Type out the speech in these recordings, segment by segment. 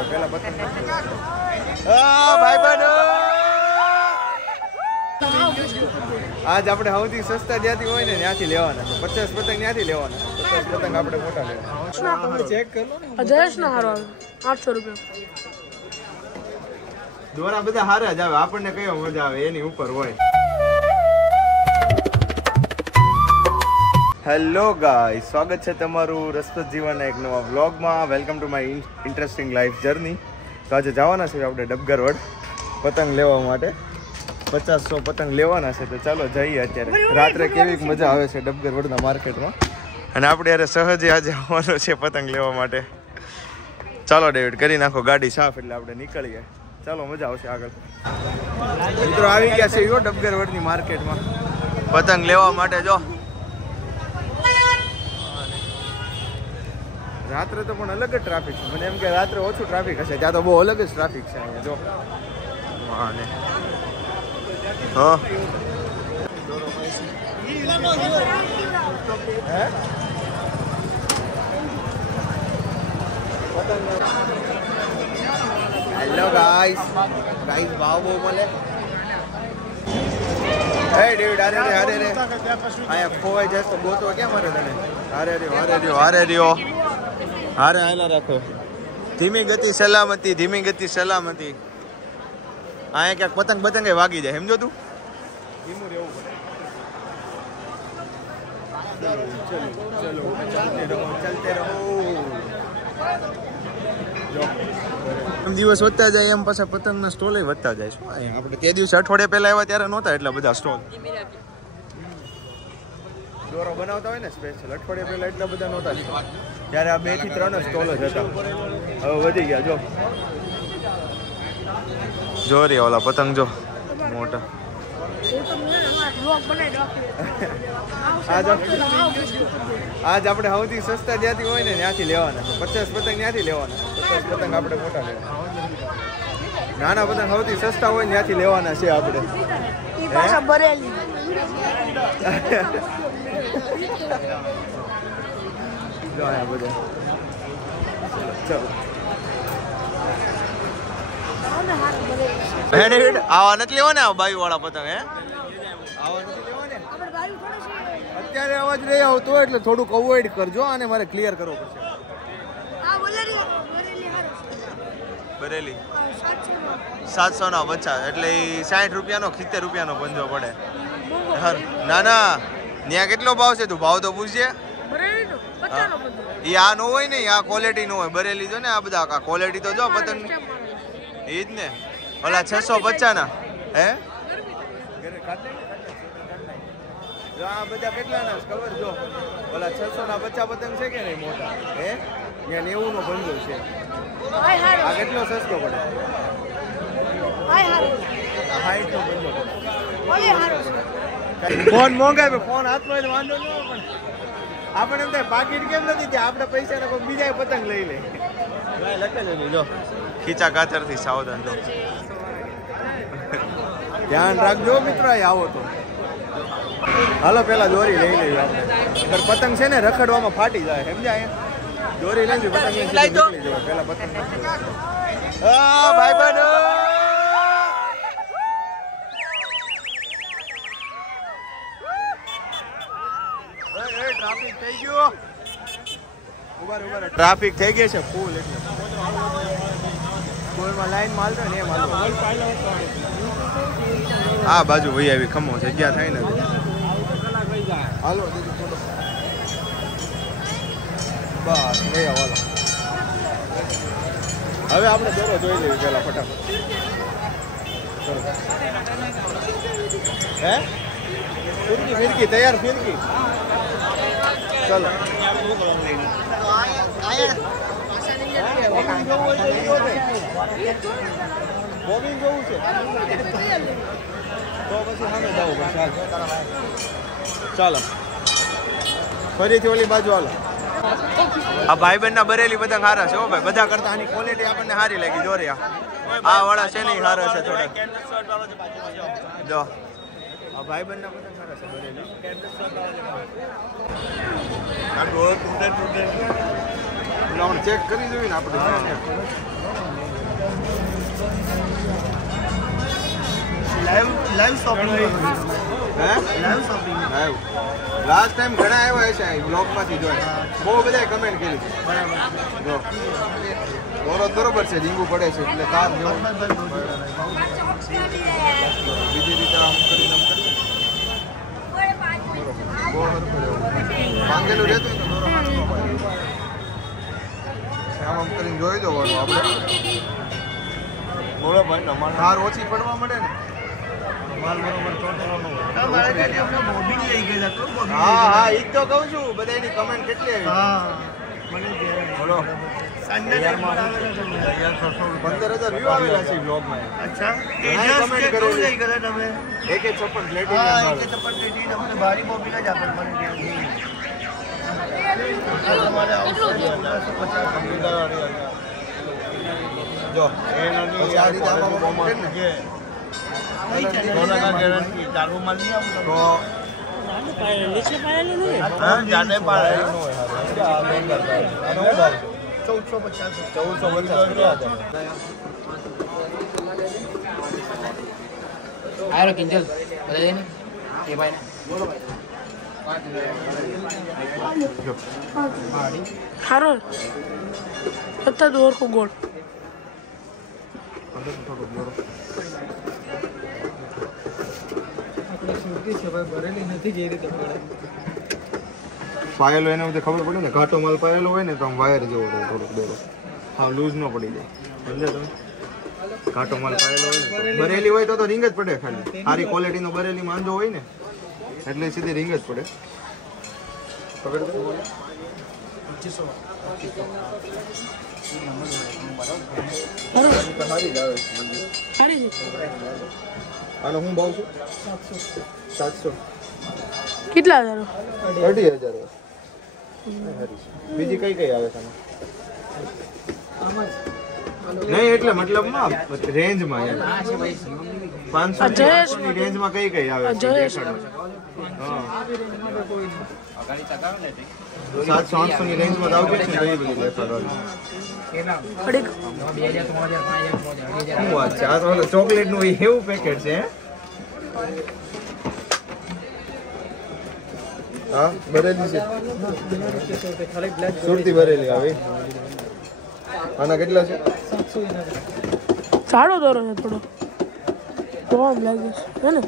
લેવા પેલા પતંગ ભાઈબંધ આજ આપણે સૌથી સસ્તા જ્યાંથી હોય ને ત્યાંથી લેવાના છે 50 પતંગ ત્યાંથી લેવાના 50 પતંગ આપણે મોટા લેવાના ચેક કર લો ને જયેશ નો હારો 800 રૂપિયા દોરા બધા હારા જ આવે આપણને કયો મજા આવે એની ઉપર હોય હેલો ગાઈસ સ્વાગત છે તમારું રસપ્રદ જીવનના એક નવા વ્લોગમાં welcome to my interesting life journey તો આજે જવાના છે આપણે ડબગરવડ પતંગ લેવા માટે 50-100 પતંગ લેવાના છે તો ચાલો જઈએ અત્યારે રાત્રે કેવી મજા આવે છે ડબગરવડના માર્કેટમાં અને આપણે યાર સહજે આજે આવવાનો છે પતંગ લેવા માટે ચાલો ડેવિડ કરી નાખો ગાડી સાફ એટલે આપણે નીકળીએ ચાલો મજા આવશે આગળ મિત્રો આવી ગયા છે ડબગરવડની માર્કેટમાં પતંગ લેવા માટે જો રાત્રે તો પણ અલગ જ ટ્રાફિક છે મને એમ કે રાત્રે ઓછું ટ્રાફિક હશે ત્યાં તો બહુ અલગ જ ટ્રાફિક છે અહીંયા જો અને હા હેલો ગાઈસ ભાવ બહુ મળે હે ડેવિડ અરે આયા ખોવાઈ જાય તો ગોતો ક્યાં મારે તને હારે રહ્યો હારે હાલા રાખો ધીમી ગતિ સલામતી અહીંયા ક્યાંક પતંગ બતંગે વાગી જાય સમજો તું ધીમું રહેવું પડે ચલતે રહો દિવસ વધતા જાય એમ પાછા પતંગના સ્ટોલ વધતા જાય શું આપણે તે દિવસે અઠવાડિયા પહેલા આવ્યા ત્યારે નહોતા એટલા બધા સ્ટોલ દોરો બનાવતા હોય ને સ્પેશિયલ અઠવાડિયા પહેલા એટલા બધા નહોતા ત્યારે આ 2 થી 3 સ્ટોલ જ હતા હવે વધી ગયા જો રે ઓલા પતંગ જો મોટા આજ આપણે સૌથી સસ્તા જ્યાંથી હોય ને ત્યાંથી લેવાના છે 50 પતંગ ત્યાંથી લેવાના 50 પતંગ આપણે મોટા લેવાના નાના પતંગ સૌથી સસ્તા હોય ને ત્યાંથી લેવાના છે આપણે જો આયા બધા ચલો આવા નથી લેવાના બાયુ વાળા પતંગ હે આવા નથી લેવાના અત્યારે અવાજ નહીં આવતો એટલે થોડુંક અવોઇડ કરજો અને મારે ક્લિયર કરવો પડશે બરેલી 700 ના બચ્ચા એટલે 60 રૂપિયાનો 70 રૂપિયાનો પંજો પડે ના ત્યાં કેટલો ભાવ છે તું ભાવ તો પૂછજે એ આ નો હોય ને આ ક્વોલિટી નો હોય બરેલી જો ને આ બધા આ ક્વોલિટી તો જો પતંગ એ જ ને ઓલા 650 ના હે આ બધા કેટલા ના ખબર જો ઓલા 600 ના બચ્ચા પતંગ છે કે નહીં મોટા હે ત્યાં 90 નો પંજો છે આ કેટલો સસ્તો પડે 60 નો પંજો ફોન મોંઘાય ફોન હાથમાં વાંધો ન પણ આપણે એમ થાય પાકીટ કેમ નથી ત્યાં આપણે પૈસા કોઈ બીજા પતંગ લઈ લે લખેલું જો ખીચા કાતર થી સાવધાન જો ધ્યાન રાખજો મિત્રો આવો તો હાલો પેલા દોરી લઈ લઈએ આપણે પતંગ છે ને રખડવામાં ફાટી જાય સમજાય દોરી લઈ લી પતંગ પેલા પતંગ ભાઈબંધ ટ્રાફિક થઈ ગયો ટ્રાફિક થઈ ગઈ છે ફૂલ એટલે કોઈમાં લાઈન માલતો ને એમ આ બાજુ વહી આવી ખમો જગ્યા થાય ને હાલો બસ વહી આવો હવે આપણે દોરો જોઈ લઈએ પેલા ફટાફટ હે ફિરકી તૈયાર ફિરકી ચલો બોબિંગ જોવું છે તો પછી સામે જવું પડશે ચાલો ફરીથી ઓલી બાજુ હાલો આ ભાઈબંધના બરેલી પતંગ સારા છે હો ભાઈ બધા કરતા આની ક્વોલિટી આપણને સારી લાગી જો રે આ વાળા છે ને સારા છે થોડા જો આ ભાઈબંધના પતંગ સારા છે બરેલી આ ડોળ તૂટે ચેક કરી જોઈએ ને આપણે લાઈવ શોપિંગ હે live shopping live last time ઘણા આવ્યા છે આ બ્લોગમાંથી જોઈ બહુ બધાએ કમેન્ટ કરી જો દોરો બરોબર છે જીંગું પડે છે એટલે કાર જેવો બીજી રીતે આમ કરીને આમ કરી બહુ હરખું રહેવું માંગેલું રહેતું તો દોરો હરખો પડે આમ આમ કરીને જોઈ જવાનું આપણે બોલો ભાઈ અમારે કાર ઓછી પડવા મળે ને માલ બરોબર ચોટેલો ન હોય મારે ગાડી આપણે બોબિંગ લઈ ગયા તો બોબિંગ હા હા ઈ તો કહું છું બધાની કમેન્ટ કેટલી આવી હા મને બોલો સંડે 15,000 વ્યૂ આવેલા છે બ્લોગમાં અચ્છા ઘણાએ comment તેજસ કરેલી. કે લઈ ગયા તમે એક એક છપ્પન પ્લેટિંગ હા એક ચપ્પલ પેટી તમને ભારી બોબિંગ જ આપે મને તમારે આવશે 1550 જો પછી આ રીતે આમાં comment છે ને ગેરંટી ચાલુ માલ નહીં આપું તો નીચે પાયેલું નહીં હા જાતે પાડે ન હોય હારું. આનો શું ભાવ છે? 1450 1450 આયો કિંજલ બતાવી ને એ ભાઈ જો સારો અત્યારે દોર કો ગોળ અંદર થોડું દોરો પાયેલો એને બધે ખબર પડે ને ઘાટો માલ પાયેલો હોય ને તો આમ વાયર જેવો રહે થોડોક દોરો હા લૂઝ ન પડી જાય સમજ્યા તમે ઘાટો માલ પાયેલો હોય ને તો બરેલી હોય તો રિંગ જ પડે ખાલી સારી ક્વોલિટીનો બરેલી માંજો હોય ને એટલે સીધી રિંગ જ પડે ખબર છે? સારી જ આવે છે મંદી. સારી છે આનો શું ભાવ છે 700 કેટલા હજારો 2,500 બીજી કઈ કઈ આવે છે આમાં નહીં એટલે મતલબમાં રેન્જમાં એમ 500 ની રેન્જમાં કઈ કઈ આવે છે દેખાડો. હા 700-800 ની રેન્જમાં આવશે ને કઈ બધી દેખાડો. અડીક શું વાત છે આ તો ચોકલેટ નું એવું પેકેટ છે હે? હા બરેલી છે સુરતી બરેલી આવી આના કેટલા છે સારો દોરો છે થોડો તો આમ લાગે છે હે ને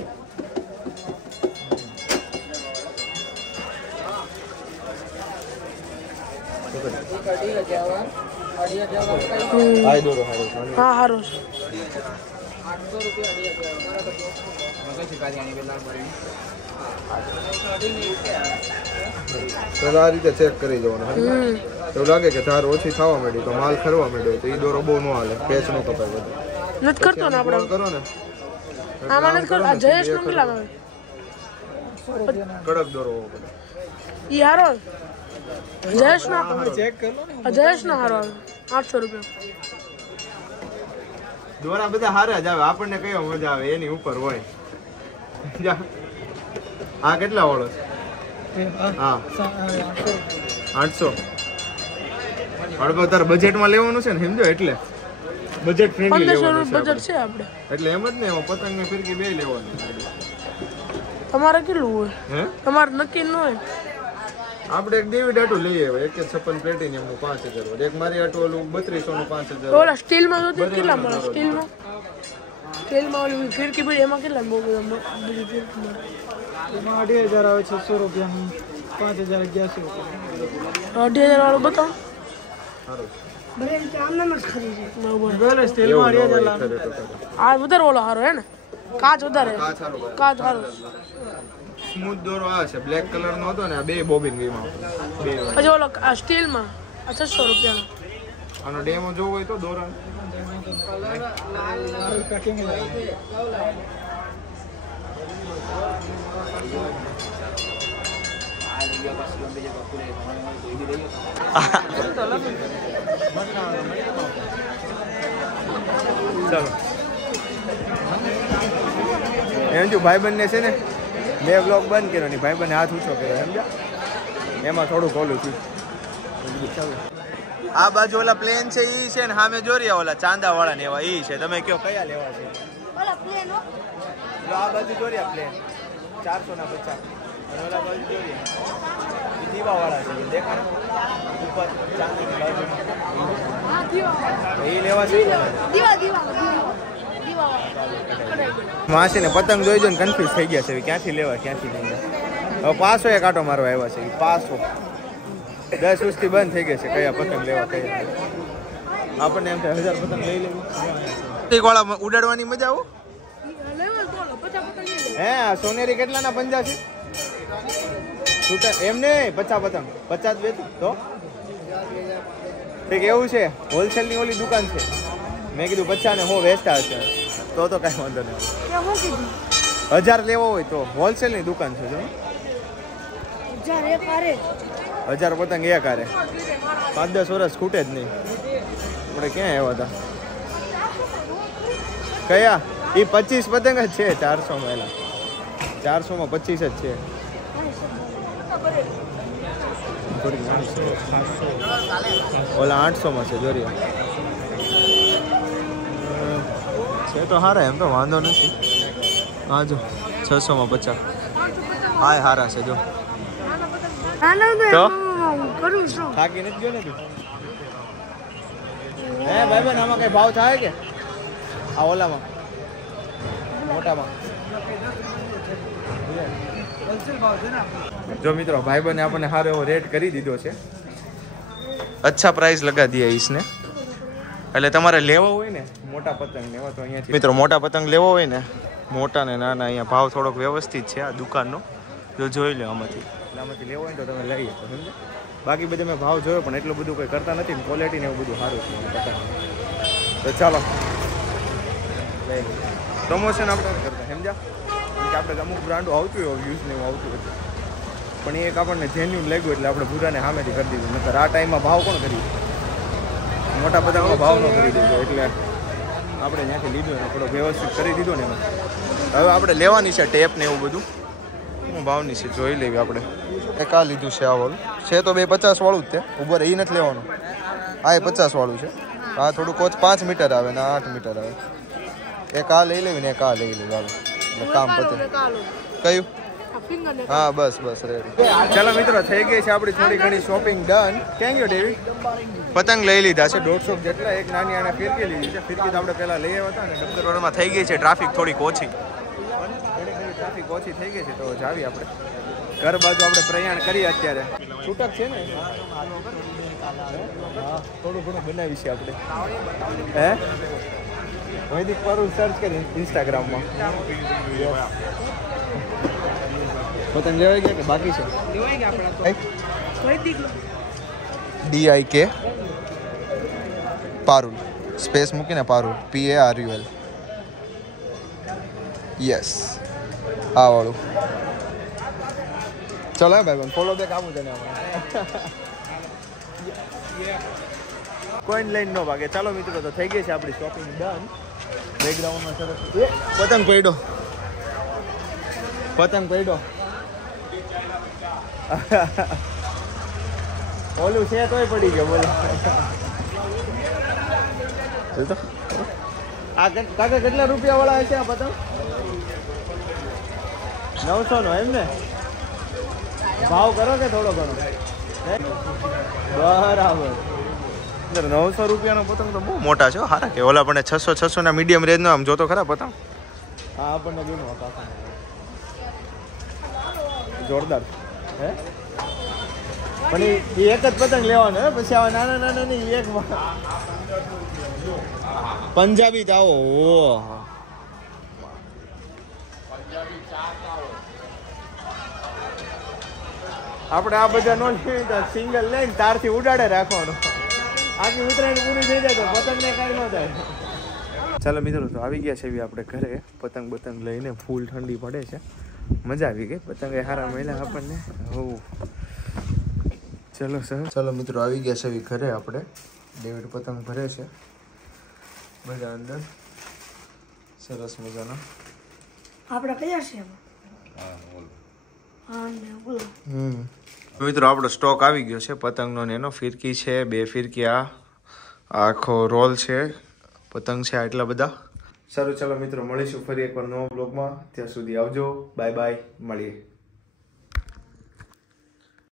આ દોરો હારો છે. હા સારો છે તો આ રીતે ચેક કરી જવાનું એવું લાગે કે ધાર ઓછી થવા માંડી તો માલ ખરવા માંડ્યો તો એ દોરો બહુ ન હાલે પેચ નો કપાય બધું નથી કરતો ને આપણે કરો ને આમાં નથી કરતો આ જયેશ નો કેટલા આવે કડક દોરો હોવો પડે ઈ હારો જયેશ નો ચેક કર લો ને જયેશ નો હારો આવે 800 રૂપિયા દોરા બધા હારા જ આવે આપણને કયો મજા આવે એની ઉપર હોય જા. આ કેટલા વાળો છે હા 800 હળવો તારે બજેટમાં લેવાનું છે ને સમજો એટલે બજેટ ફ્રેન્ડલી 1500 લેવાનું નું છે બજેટ છે આપણે એટલે એમ જ ને એમાં પતંગ ને ફિરકી બે લેવાની તમારે કેટલું હોય હે તમારે નક્કી ન હોય આપણે એક ડેવિડ આટું લઈએ હવે 156 પ્લેટિનિયમ નું 5,000 હોય એક મારી આટું ઓલું 3200 નું 5,000 ઓલા સ્ટીલમાં જોતી કેટલા મળે સ્ટીલમાં ઓલી ફિરકી પડી એમાં કેટલા બહુ બધા બધી ફિરકી મળે એમાં 2,500 આવે 600 રૂપિયાનું 5,011 2,500 વાળો બતાવો સારું બરોબર સ્ટીલમાં 2,000 આ વધારે ઓલો સારો હે ને કાચ વધારે કાચ સારો કાચ સારો સ્મૂથ દોરો આ છે બ્લેક કલર નો હતો ને આ બે બોબિન વીમાં બે પછી ઓલો આ સ્ટીલમાં આ 600 રૂપિયાનો આનો ડેમો જોવો હોય તો દોરા ચાલો એમ જો ભાઈબંધને છે ને મેં બ્લોગ બંધ કર્યો ને ભાઈબંધને હાથ ઊંચો કર્યો સમજ્યા એમાં થોડુંક ઓલું થયું. આ બાજુ ઓલા પ્લેન છે ઈ છે ને સામે જોરિયા ઓલા ચાંદા વાળા ને એવા ઈ છે તમે કયો કયા લેવા છે આ બાજુ દોર્યા પ્લેન 450 અને ઓલા બાજુ દોર્યા દીવાવાળા છે દેખાય ઉપર ચાંદીની બાજુમાં એ લેવા છે માસી ને પતંગ જોઈ જોઈને કન્ફ્યુઝ થઈ ગયા છે ક્યાંથી લેવા ક્યાંથી નહીં હવે 500 એક આટો મારવા આવ્યા છે 500 10 સુસ્તી બંધ થઈ ગઈ છે કયા પતંગ લેવા કયા આપણને એમ થાય 1000 પતંગ લઈ લેવું વાળા ઉડાડવાની મજા આવો હે સોનેરી કેટલાના 50 છે છૂટા એમ નહીં 50 પતંગ 50 વેચું તો ઠીક એવું છે હોલસેલની ઓલી દુકાન છે મેં કીધું 50 ને 100 વેચતા હશે તો કાંઈ વાંધો નહીં 1000 લેવો હોય તો હોલસેલની દુકાન છે જો 1000 પતંગ એક હારે 5-10 વર્ષ ખૂટે જ નહીં આપણે ક્યાં આવ્યા હતા કયા એ 25 પતંગ જ છે 400 માં એલા 400 માં 25 જ છે ઓલા 800 માં છે જોરિયા છે તો હારા એમ તો વાંધો નથી હા જો 600 માં 50 હા હારા છે જો તો થાકી નથી ગયો ને તું હે ભાઈ બન આમાં કઈ ભાવ થાય કે આ ઓલામાં મોટામાં જો મિત્રો ભાઈ બને આપણને સારો એવો રેટ કરી દીધો છે અચ્છા પ્રાઇસ લગા દિયા ઈસને એટલે તમારે લેવો હોય ને મોટા પતંગ લેવા તો અહીંયાથી મિત્રો મોટા પતંગ લેવો હોય ને મોટા ને નાના અહીંયા ભાવ થોડોક વ્યવસ્થિત છે આ દુકાનનો જો જોઈ લો આમાંથી લેવો હોય તો તમે લઈ શકો સમજો બાકી બધે મેં ભાવ જોયો પણ એટલું બધું કોઈ કરતા નથી ને ક્વોલિટી ને એવું બધું સારું છે પતંગ તો ચાલો પ્રમોશન આપણે કરતા સમજ્યા કે આપણે અમુક બ્રાન્ડો આવતું હોય વ્યૂઝ ને એવું આવતું હતું પણ એ એક આપણને જેન્યુન લાગ્યું એટલે આપણે ભૂરાને સામેથી કરી દીધું નકર આ ટાઈમમાં ભાવ કોણ કર્યું મોટા પતંગનો ભાવ ન કરી દીધો એટલે આપણે ત્યાંથી લીધો ને થોડો વ્યવસ્થિત કરી દીધો ને એમાં હવે આપણે લેવાની છે ટેપ ને એવું બધું શું ભાવની છે જોઈ લેવી આપણે એક આ લીધું છે આ વાળું છે તો 50 વાળું જ તે ઉભો એ નથી લેવાનું આ 50 વાળું છે આ થોડું કોચ 5 મીટર આવે ને 8 મીટર આવે એક આ લઈ લેવી ને એક આ લઈ લેવી હાલો એટલે કામ પતે કયું હા બસ રેડી ચાલો મિત્રો થઈ ગઈ છે આપણી થોડી ઘણી શોપિંગ ડન ક્યાં ગયો ડેવી પતંગ લઈ લીધા છે 150 જેટલા એક નાની આને ફિરકી લીધી છે ફિરકી તો આપણે પહેલા લઈ આવ્યા હતા ને ડબગરવાડમાં થઈ ગઈ છે ટ્રાફિક થોડીક ઓછી ટ્રાફિક ઓછી થઈ ગઈ છે તો જાવી આપણે ઘર બાજુ આપણે પ્રયાણ કરીએ અત્યારે છૂટક છે ને થોડું ઘણું બનાવી છે આપણે હે વૈદિક પરું સર્ચ કરી ઇન્સ્ટાગ્રામમાં પતંગ લેવાઈ ગયા કે બાકી છે DIK પારુલ સ્પેસ મૂકીને પારુલ PARUL યસ આ વાળું ચલો હે ભાઈ ફોલો બેક આવું છે ને કોઈન લાઈન નો ભાગે ચાલો મિત્રો તો થઈ ગઈ છે આપણી શોપિંગ ડન બેકગ્રાઉન્ડમાં સરસ પતંગ પડ્યો ઓલું છે તોય પડી ગયો બોલો આ કાકા કેટલા રૂપિયા વાળા હશે આ પતંગ 900 નો એમ ને ભાવ કરો કે થોડો ઘણો બરાબર 900 રૂપિયાનો પતંગ તો બહુ મોટા છે સારા કે ઓલા પણ 600 ના મીડિયમ રેન્જ નો આમ જોતો ખરા પતંગ હા આપણને જોનો જોરદાર હે પણ એ એક જ પતંગ લેવાનો હે પછી આવા નાના નહીં એક પંજાબી તાવો ઓહ આપણે આ બધા નો સિંગલ લઈને તારથી ઉડાડે રાખવાનો આખી ઉતરાયણ પૂરી થઈ જાય તો પતંગને કાંઈ ન થાય ચાલો મિત્રો તો આવી ગયા છે એવી આપણે ઘરે પતંગ લઈને ફૂલ ઠંડી પડે છે મજા આવી ગઈ પતંગ એ સારા મળ્યા આપણને હો ચલો સર ચાલો મિત્રો આવી ગયા છે એવી ઘરે આપણે ડેવિડ પતંગ ભરે છે બધા અંદર સરસ મજાના આપણે કયા છે મિત્રો આપણો સ્ટોક આવી ગયો છે પતંગનો ને એનો ફિરકી છે 2 ફિરકી આ આખો રોલ છે પતંગ છે આટલા બધા સારું ચાલો મિત્રો મળીશું ફરી એકવાર નવા બ્લોગમાં. ત્યાં સુધી આવજો. Bye bye. મળીએ.